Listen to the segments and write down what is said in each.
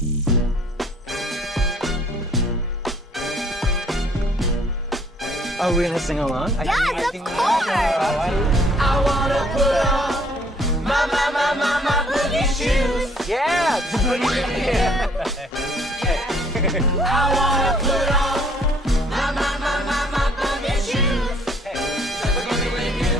Are we gonna sing along? Yes, of course! I wanna put on my boogie shoes. Yeah! I wanna put on my boogie shoes. Never gonna be with you.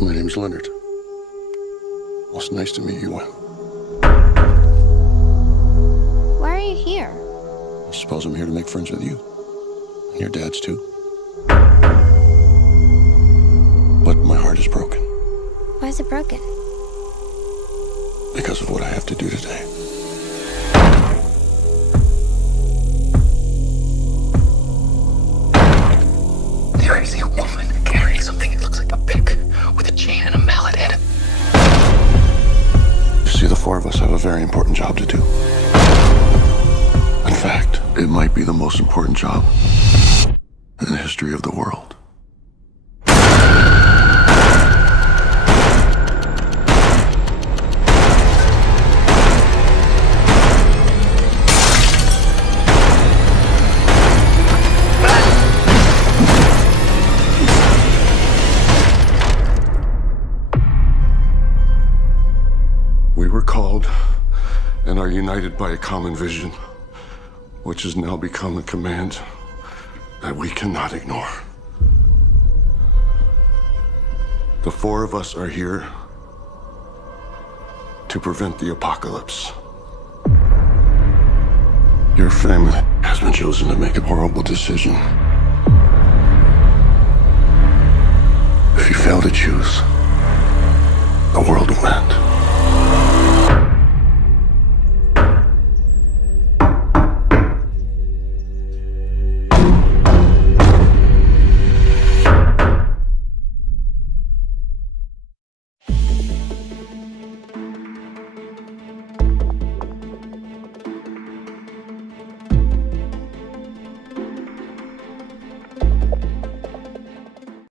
My name's Leonard. Well, it's nice to meet you, Win. Why are you here? I suppose I'm here to make friends with you. And your dad's too. But my heart is broken Why is it broken? because of what I have to do today. There is a woman carrying something that looks like a pick with a chain and a mallet head. You see, the four of us have a very important job to do. In fact, it might be the most important job in the history of the world. We were called and are united by a common vision, which has now become a command that we cannot ignore. The four of us are here to prevent the apocalypse. Your family has been chosen to make a horrible decision. If you fail to choose, the world will end.